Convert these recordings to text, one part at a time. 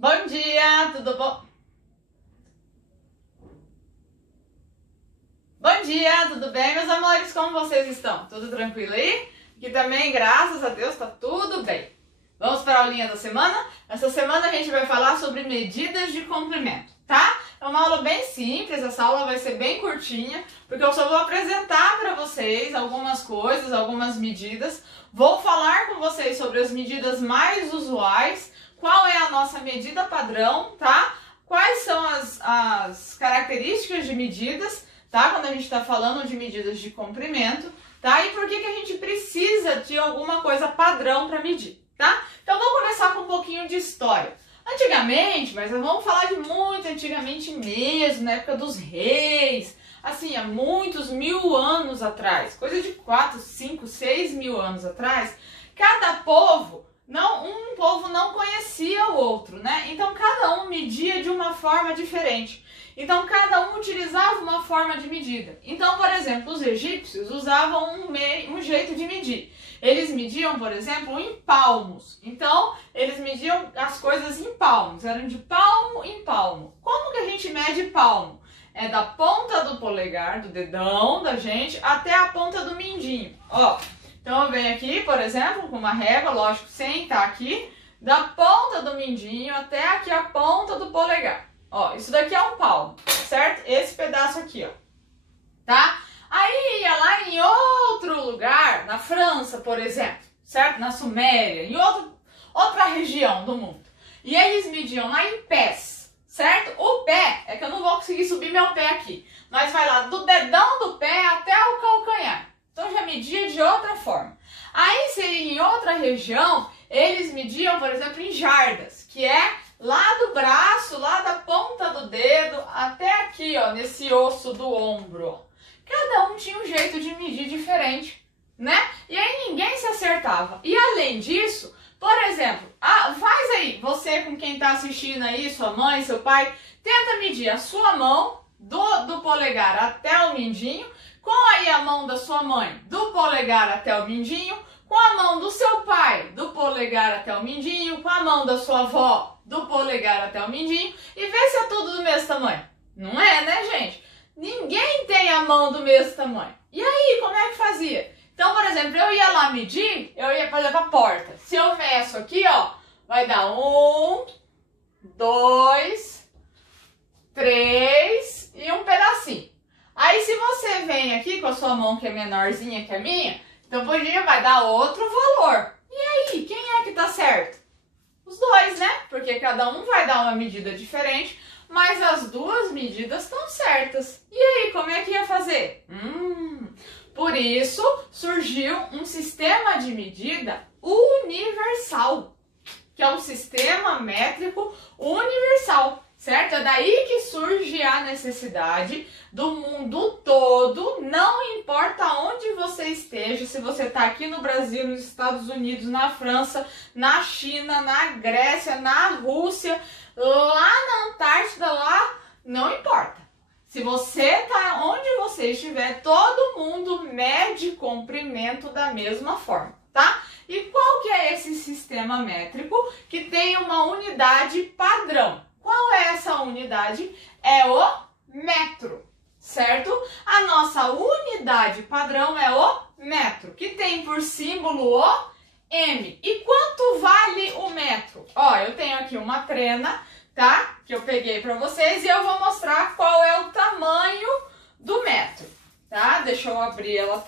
Bom dia, tudo bom? Bom dia, tudo bem, meus amores? Como vocês estão? Tudo tranquilo aí? Aqui também, graças a Deus, tá tudo bem. Vamos para a aulinha da semana? Essa semana a gente vai falar sobre medidas de comprimento, tá? É uma aula bem simples, essa aula vai ser bem curtinha, porque eu só vou apresentar para vocês algumas coisas, algumas medidas. Vou falar com vocês sobre as medidas mais usuais, qual é a nossa medida padrão, tá? Quais são as características de medidas, tá? Quando a gente está falando de medidas de comprimento, tá? E por que a gente precisa de alguma coisa padrão para medir, tá? Então vamos começar com um pouquinho de história. Antigamente, mas vamos falar de muito antigamente mesmo, na época dos reis, assim, há muitos mil anos atrás, coisa de 4, 5, 6 mil anos atrás, cada povo, um povo não conhecia o outro, né? Então cada um media de uma forma diferente. Então cada um utilizava uma forma de medida. Então, por exemplo, os egípcios usavam um jeito de medir. Eles mediam, por exemplo, em palmos. Então, eles mediam as coisas em palmos, eram de palmo em palmo. Como que a gente mede palmo? É da ponta do polegar, do dedão da gente, até a ponta do mindinho. Ó, então eu venho aqui, por exemplo, com uma régua, lógico, sem estar aqui, da ponta do mindinho até aqui a ponta do polegar. Ó, isso daqui é um palmo, certo? Esse pedaço aqui, ó, tá? Aí ia lá em outro lugar, na França, por exemplo, certo? Na Suméria, em outra região do mundo. E eles mediam lá em pés, certo? O pé, é que eu não vou conseguir subir meu pé aqui, mas vai lá do dedão do pé até o calcanhar. Então já media de outra forma. Aí se em outra região, eles mediam, por exemplo, em jardas, que é lá do braço, lá da ponta do dedo, até aqui, ó, nesse osso do ombro, ó. Cada um tinha um jeito de medir diferente, né? E aí ninguém se acertava. E além disso, por exemplo, faz aí, você com quem tá assistindo aí, sua mãe, seu pai, tenta medir a sua mão do polegar até o mindinho, com aí a mão da sua mãe do polegar até o mindinho, com a mão do seu pai do polegar até o mindinho, com a mão da sua avó do polegar até o mindinho, e vê se é tudo do mesmo tamanho. Não é, né, gente? Ninguém tem a mão do mesmo tamanho. E aí, como é que fazia? Então, por exemplo, eu ia lá medir, eu ia, por exemplo, a porta. Se eu meço aqui, ó, vai dar 1, 2, 3 e um pedacinho. Aí, se você vem aqui com a sua mão que é menorzinha que a minha, então vai dar outro valor. E aí, quem é que tá certo? Os dois, né? Porque cada um vai dar uma medida diferente, mas as duas medidas estão certas. E aí, como é que ia fazer? Por isso surgiu um sistema de medida universal, que é um sistema métrico universal, certo? É daí que surge a necessidade do mundo todo, não importa onde você esteja, se você está aqui no Brasil, nos Estados Unidos, na França, na China, na Grécia, na Rússia, lá na Antártida, lá, não importa. Se você tá onde você estiver, todo mundo mede comprimento da mesma forma, tá? E qual que é esse sistema métrico que tem uma unidade padrão? Qual é essa unidade? É o metro, certo? A nossa unidade padrão é o metro, que tem por símbolo o M. E quanto vale o metro? Ó, eu tenho aqui uma trena, tá? Que eu peguei para vocês e eu vou mostrar qual é o tamanho do metro, tá? Deixa eu abrir ela,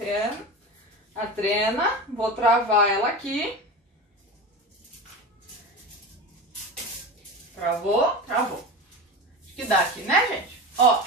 a trena, vou travar ela aqui. Travou? Travou. Acho que dá aqui, né, gente? Ó,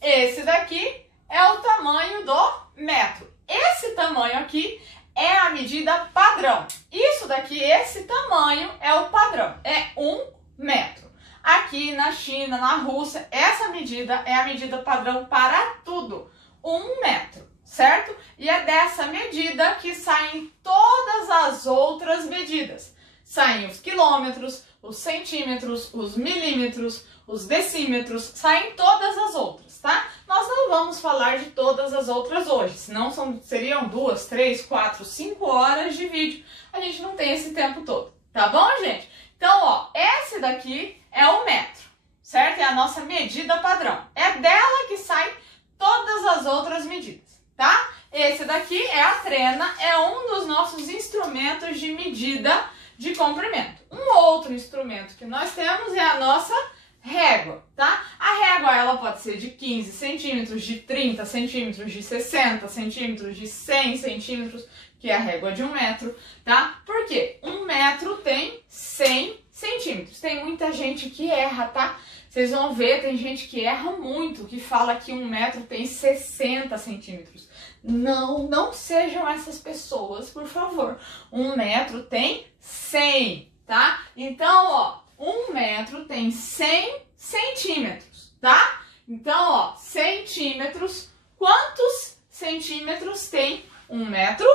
esse daqui é o tamanho do metro. Esse tamanho aqui é a medida padrão. Isso daqui, esse tamanho é o padrão, é 1 metro. Aqui na China, na Rússia, essa medida é a medida padrão para tudo, 1 metro, certo? E é dessa medida que saem todas as outras medidas. Saem os quilômetros, os centímetros, os milímetros, os decímetros, saem todas as outras, tá? Nós não vamos falar de todas as outras hoje, senão seriam 2, 3, 4, 5 horas de vídeo. A gente não tem esse tempo todo, tá bom, gente? Então, ó, esse daqui é o metro, certo? É a nossa medida padrão. É dela que saem todas as outras medidas, tá? Esse daqui é a trena, é um dos nossos instrumentos de medida de comprimento. Um outro instrumento que nós temos é a nossa régua, tá? A régua, ela pode ser de 15 centímetros, de 30 centímetros, de 60 centímetros, de 100 centímetros, que é a régua de 1 metro, tá? Por quê? 1 metro tem 100 centímetros. Tem muita gente que erra, tá? Vocês vão ver, tem gente que erra muito, que fala que 1 metro tem 60 centímetros. Não sejam essas pessoas, por favor. 1 metro tem 100, tá? Então, ó, 1 metro tem 100 centímetros, tá? Então, ó, centímetros. Quantos centímetros tem 1 metro?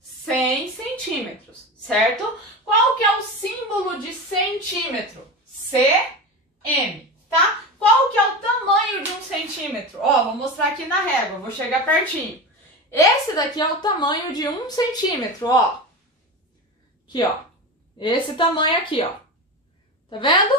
100 centímetros, certo? Qual que é o símbolo de centímetro? cm, tá? Qual que é o tamanho de 1 centímetro? Ó, vou mostrar aqui na régua, vou chegar pertinho. Esse daqui é o tamanho de 1 centímetro, ó. Aqui, ó. Esse tamanho aqui, ó. Tá vendo?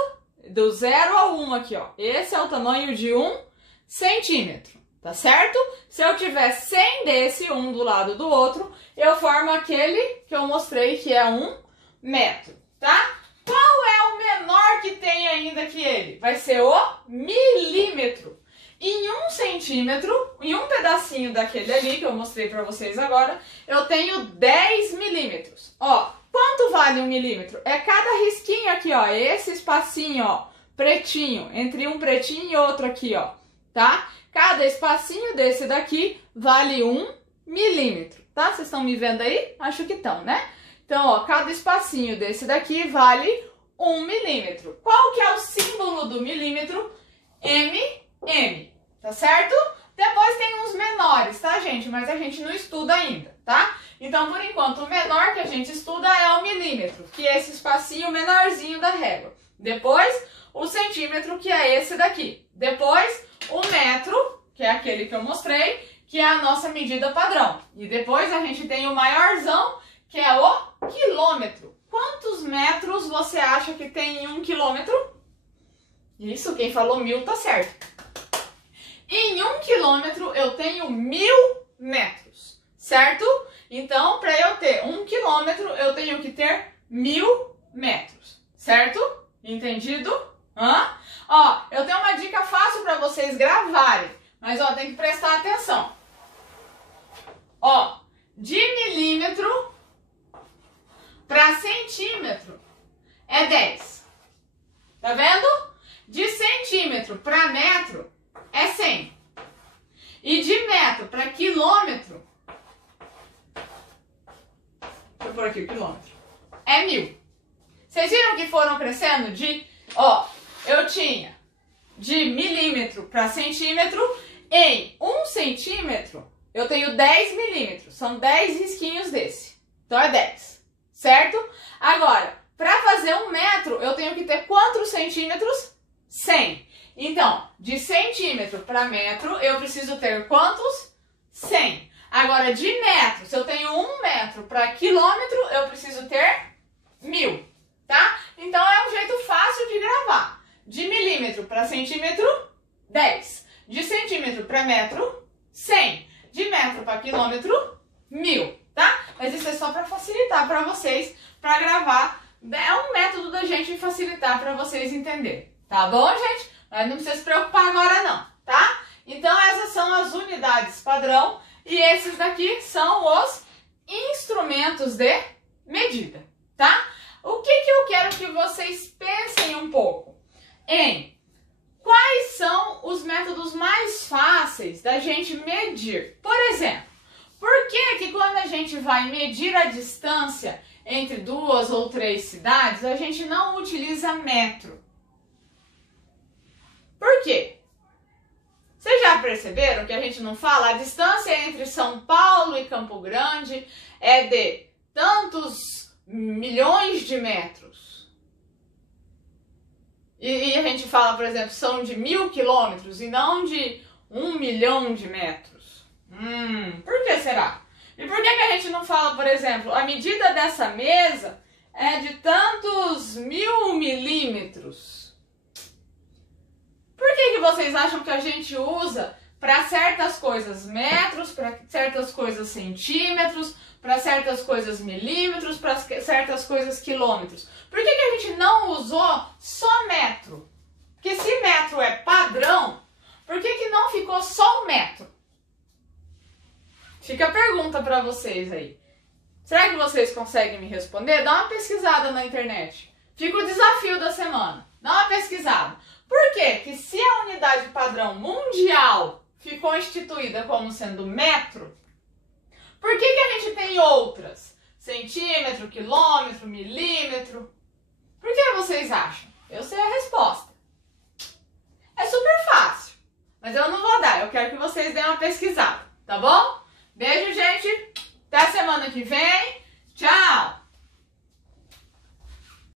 Do 0 ao 1 aqui, ó. Esse é o tamanho de 1 centímetro, tá certo? Se eu tiver 100 desse, um do lado do outro, eu formo aquele que eu mostrei que é 1 metro, tá? Qual é o menor que tem ainda que ele? Vai ser o milímetro. Em 1 centímetro, em um pedacinho daquele ali, que eu mostrei pra vocês agora, eu tenho 10 milímetros. Ó, quanto vale 1 milímetro? É cada risquinho aqui, ó, esse espacinho, ó, pretinho, entre um pretinho e outro aqui, ó, tá? Cada espacinho desse daqui vale 1 milímetro, tá? Vocês estão me vendo aí? Acho que estão, né? Então, ó, cada espacinho desse daqui vale 1 milímetro. Qual que é o símbolo do milímetro? MM, tá certo? Depois tem uns menores, tá, gente? Mas a gente não estuda ainda, tá? Então, por enquanto, o menor que a gente estuda é o milímetro, que é esse espacinho menorzinho da régua. Depois, o centímetro, que é esse daqui. Depois, o metro, que é aquele que eu mostrei, que é a nossa medida padrão. E depois a gente tem o maiorzão, que é o quilômetro. Quantos metros você acha que tem em 1 quilômetro? Isso, quem falou 1000 tá certo. Em 1 quilômetro eu tenho 1000 metros, certo? Então, para eu ter 1 quilômetro, eu tenho que ter 1000 metros, certo? Entendido? Hã? Ó, eu tenho uma dica fácil para vocês gravarem, mas ó, tem que prestar atenção. Ó, de milímetro para centímetro é 10. Tá vendo? De centímetro para metro é 100. E de metro para quilômetro, deixa eu pôr aqui o quilômetro, é 1000. Vocês viram que foram crescendo de, ó, eu tinha de milímetro para centímetro, em 1 centímetro eu tenho 10 milímetros, são 10 risquinhos desse, então é 10, certo? Agora, para fazer 1 metro eu tenho que ter quantos centímetros? 100. Então, de centímetro para metro eu preciso ter quantos? 100. Agora, de metro, se eu tenho 1 metro para quilômetro, eu preciso ter 1000, tá? Então, é um jeito fácil de gravar. De milímetro para centímetro, 10. De centímetro para metro, 100. De metro para quilômetro, 1000, tá? Mas isso é só para facilitar para vocês, para gravar. É um método da gente facilitar para vocês entenderem, tá bom, gente? Mas não precisa se preocupar agora não, tá? Então, essas são as unidades padrão e esses daqui são os instrumentos de medida, tá? O que eu quero que vocês pensem um pouco em quais são os métodos mais fáceis da gente medir. Por exemplo, por que quando a gente vai medir a distância entre 2 ou 3 cidades, a gente não utiliza metro? Por quê? Vocês já perceberam que a gente não fala? A distância entre São Paulo e Campo Grande é de tantos milhões de metros. E a gente fala, por exemplo, são de 1000 quilômetros e não de 1 milhão de metros. Por que será? E por que a gente não fala, por exemplo, a medida dessa mesa é de tantos 1000 milímetros? vocês acham que a gente usa para certas coisas metros, para certas coisas centímetros, para certas coisas milímetros, para certas coisas quilômetros? Por que a gente não usou só metro? Porque se metro é padrão, por que não ficou só o metro? Fica a pergunta para vocês aí. Será que vocês conseguem me responder? Dá uma pesquisada na internet. Fica o desafio da semana. Dá uma pesquisada. Por quê? Que se a unidade padrão mundial ficou instituída como sendo metro, por que a gente tem outras? Centímetro, quilômetro, milímetro. Por que vocês acham? Eu sei a resposta. É super fácil, mas eu não vou dar. Eu quero que vocês deem uma pesquisada, tá bom? Beijo, gente. Até a semana que vem. Tchau!